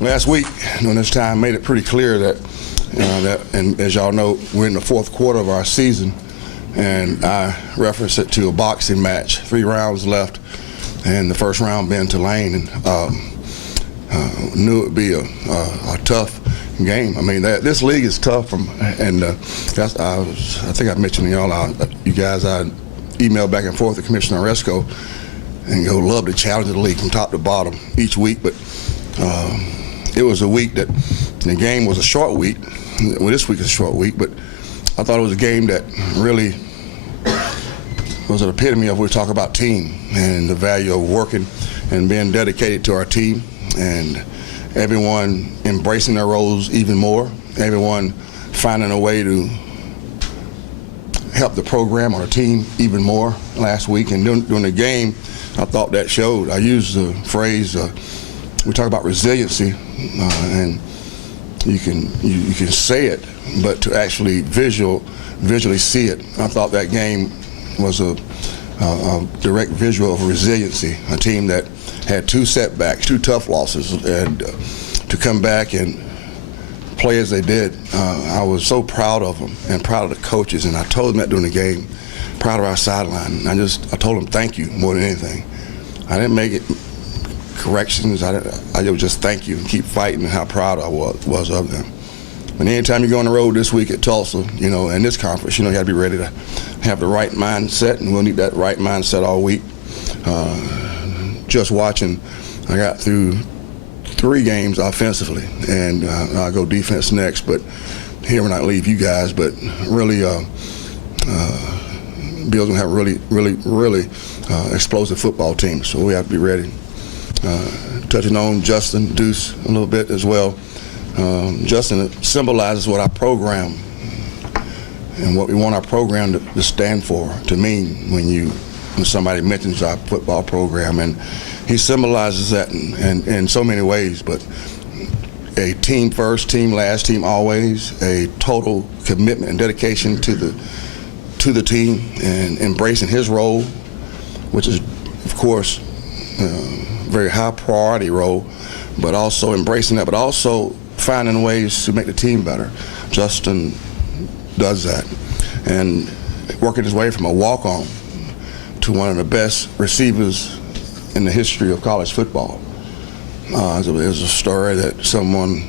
Last week, during this time, made it pretty clear that, and as y'all know, we're in the fourth quarter of our season, and I referenced it to a boxing match, 3 rounds left, and the first round being Tulane, and knew it would be a tough game. I mean, this league is tough, I think I mentioned to y'all, you guys, I emailed back and forth to Commissioner Resco, and go love to challenge the league from top to bottom each week, but it was a week that the game was a short week. Well, this week is a short week, but I thought it was a game that really was an epitome of what we talk about team and the value of working and being dedicated to our team, and everyone embracing their roles even more, everyone finding a way to help the program or the team even more last week. And during the game, I thought that showed. I used the phrase, we talk about resiliency, and you can say it, but to actually visually see it, I thought that game was a direct visual of resiliency. A team that had 2 setbacks, 2 tough losses, and to come back and play as they did, I was so proud of them and proud of the coaches, and I told them that during the game, proud of our sideline. I told them thank you more than anything. I didn't make it corrections. I would just thank you and keep fighting, and how proud I was of them. But anytime you go on the road this week at Tulsa, in this conference, you got to be ready to have the right mindset, and we'll need that right mindset all week. Just watching, I got through 3 games offensively, and I'll go defense next, but here when I leave you guys, but really Bill's going to have a really explosive football team, so we have to be ready. Touching on Justin Deuce a little bit as well. Justin symbolizes what our program and what we want our program to stand for, to mean when somebody mentions our football program, and he symbolizes that in so many ways. But a team first, team last, team always, a total commitment and dedication to the team, and embracing his role, which is, of course, very high priority role, but also embracing that, but also finding ways to make the team better. Justin does that, and working his way from a walk-on to one of the best receivers in the history of college football. It was a story that someone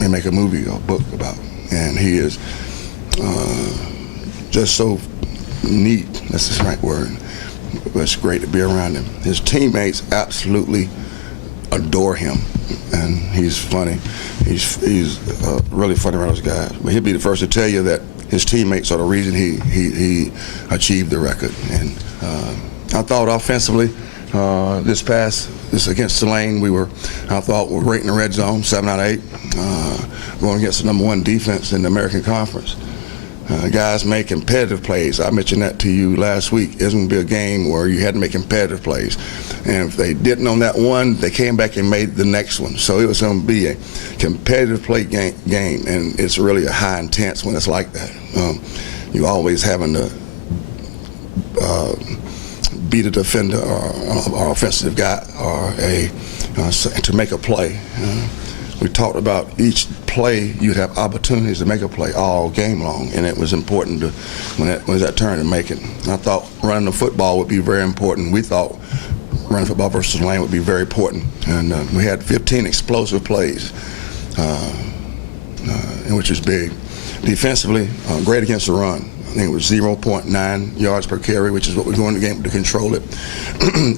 may make a movie or book about, and he is just so neat. That's the right word. It's great to be around him. His teammates absolutely adore him, and he's funny. He's really funny around those guys. But he'll be the first to tell you that his teammates are the reason he achieved the record. And I thought offensively, this against Tulane, I thought we're great in the red zone, 7 out of 8, going against the #1 defense in the American Conference. Guys make competitive plays. I mentioned that to you last week. It's going to be a game where you had to make competitive plays. And if they didn't on that one, they came back and made the next one. So it was going to be a competitive play game, and it's really a high intense when it's like that. You always having to beat a defender or offensive guy or to make a play. We talked about each play, you'd have opportunities to make a play all game long, and it was important when it was that turn to make it. I thought running the football would be very important. We thought running football versus Tulane would be very important, and we had 15 explosive plays, which is big. Defensively, great against the run. I think it was 0.9 yards per carry, which is what we're going to game to control it.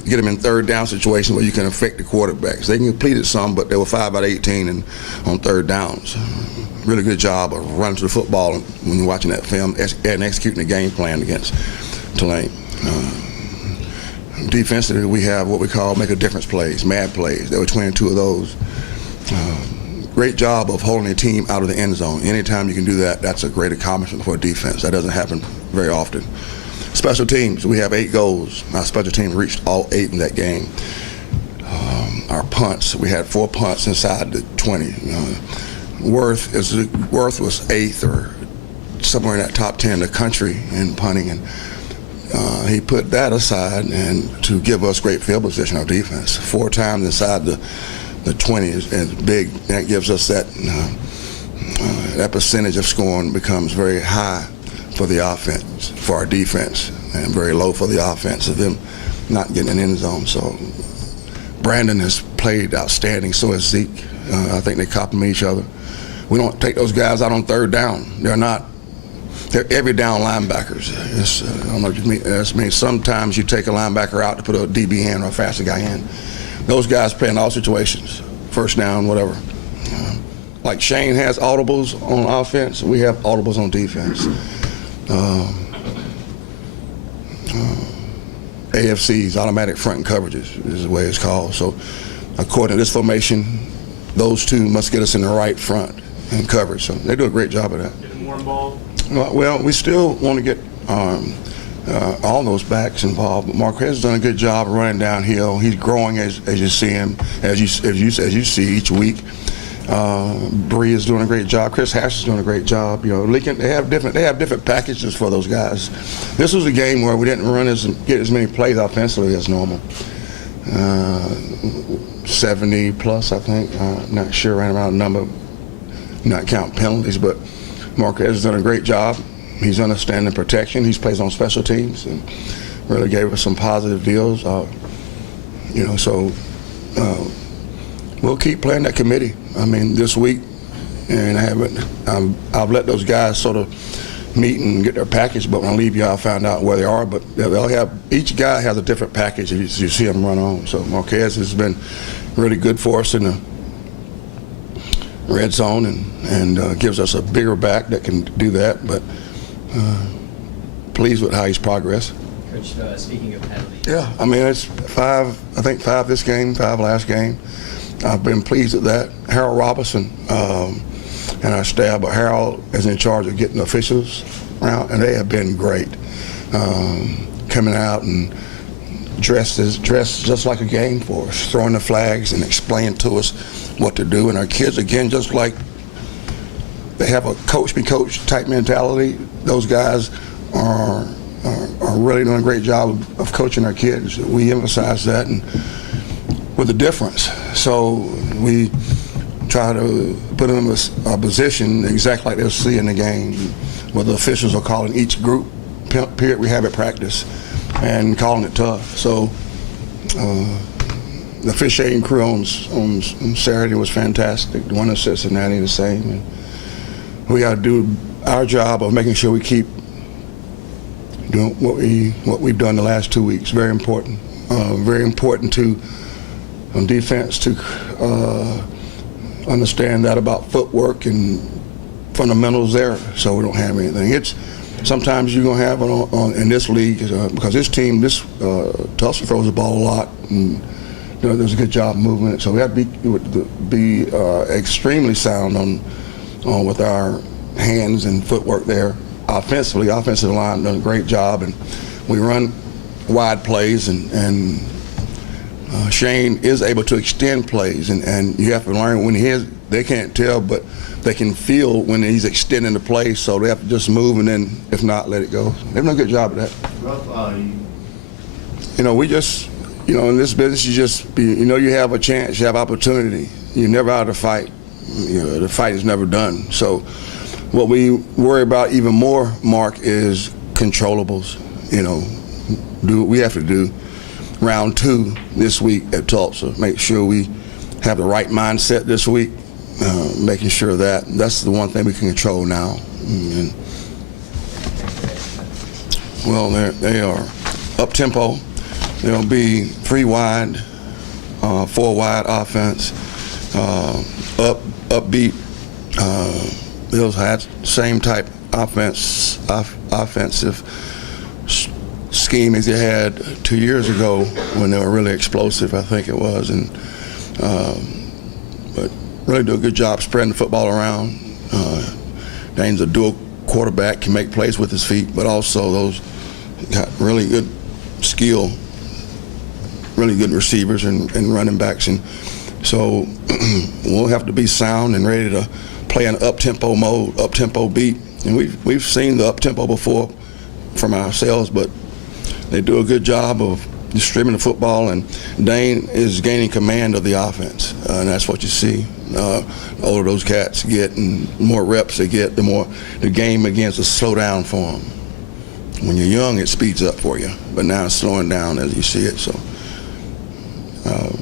Get them in third down situations where you can affect the quarterbacks. They can complete it some, but they were 5 out of 18 on third downs. Really good job of running to the football when you're watching that film and executing the game plan against Tulane. Defensively, we have what we call make a difference plays, mad plays. There were 22 of those. Great job of holding a team out of the end zone. Anytime you can do that, that's a great accomplishment for a defense. That doesn't happen very often. Special teams, we have 8 goals. Our special team reached all 8 in that game. Our punts, we had 4 punts inside the 20. Worth was 8th or somewhere in that top 10 in the country in punting, and he put that aside and to give us great field position on defense. 4 times inside the the 20 is big. That gives us that that percentage of scoring becomes very high for the offense, for our defense, and very low for the offense of them not getting an end zone. So Brandon has played outstanding. So has Zeke. I think they complement each other. We don't take those guys out on third down. They're every down linebackers. I don't know what you mean. That means sometimes you take a linebacker out to put a DB in or a faster guy in. Those guys play in all situations, first down, whatever. Like Shane has audibles on offense, we have audibles on defense. AFC's automatic front coverages is the way it's called. So according to this formation, those two must get us in the right front and coverage. So they do a great job of that. Getting more involved? Well, we still want to get all those backs involved. But Marquez has done a good job running downhill. He's growing as you see him, as you see each week. Bree is doing a great job. Chris Hash is doing a great job. You know, Lincoln, they have different packages for those guys. This was a game where we didn't get as many plays offensively as normal. 70 plus, I think. Not sure right around the number, not count penalties, but Marquez has done a great job. He's understanding protection. He plays on special teams and really gave us some positive deals. You know, so we'll keep playing that committee. I mean, this week, and I've let those guys sort of meet and get their package, but when I leave you, I'll find out where they are. But they'll have, each guy has a different package if you see them run on. So Marquez has been really good for us in the red zone and gives us a bigger back that can do that. But pleased with how he's progressed. Coach, speaking of penalties. Yeah, I mean, it's 5, I think 5 this game, 5 last game. I've been pleased with that. Harold Robinson and our staff, but Harold is in charge of getting the officials around, and they have been great. Coming out and dressed just like a game for us, throwing the flags and explaining to us what to do. And our kids, again, just like they have a coach-be-coach type mentality, those guys are really doing a great job of coaching our kids. We emphasize that and with a difference. So we try to put them in a position exactly like they'll see in the game, where the officials are calling each group period we have at practice and calling it tough. So the officiating crew on Saturday was fantastic. The one in Cincinnati the same. And we got to do our job of making sure we keep doing what we've done the last 2 weeks. Very important. Very important to on defense to understand that about footwork and fundamentals there, so we don't have anything. It's sometimes you're gonna have in this league because this team, Tulsa throws the ball a lot, and you know, does a good job moving it. So we have to be extremely sound on with our hands and footwork there. Offensively, offensive line done a great job, and we run wide plays and Shane is able to extend plays, and you have to learn when they can't tell, but they can feel when he's extending the play, so they have to just move and then, if not, let it go. They've done a good job of that. You know, we just, you know, in this business, you have a chance, you have opportunity. You're never out of the fight. You know, the fight is never done. So what we worry about even more, Mark, is controllables. You know, we have to do round 2 this week at Tulsa. Make sure we have the right mindset this week, making sure that's the one thing we can control now. And, well, they are up-tempo. They'll be 3 wide, 4 wide offense, upbeat. They'll have same type offensive scheme as they had 2 years ago when they were really explosive, I think it was, and but really do a good job spreading the football around. Dane's a dual quarterback, can make plays with his feet, but also those got really good skill, really good receivers and running backs, and so we'll have to be sound and ready to play an up-tempo mode, up-tempo beat, and we've seen the up-tempo before from ourselves, but they do a good job of distributing the football, and Dane is gaining command of the offense, and that's what you see. The older those cats get and the more reps they get, the more the game begins to slow down for them. When you're young, it speeds up for you, but now it's slowing down as you see it. So it'll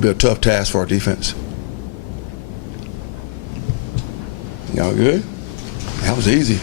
be a tough task for our defense. Y'all good? That was easy.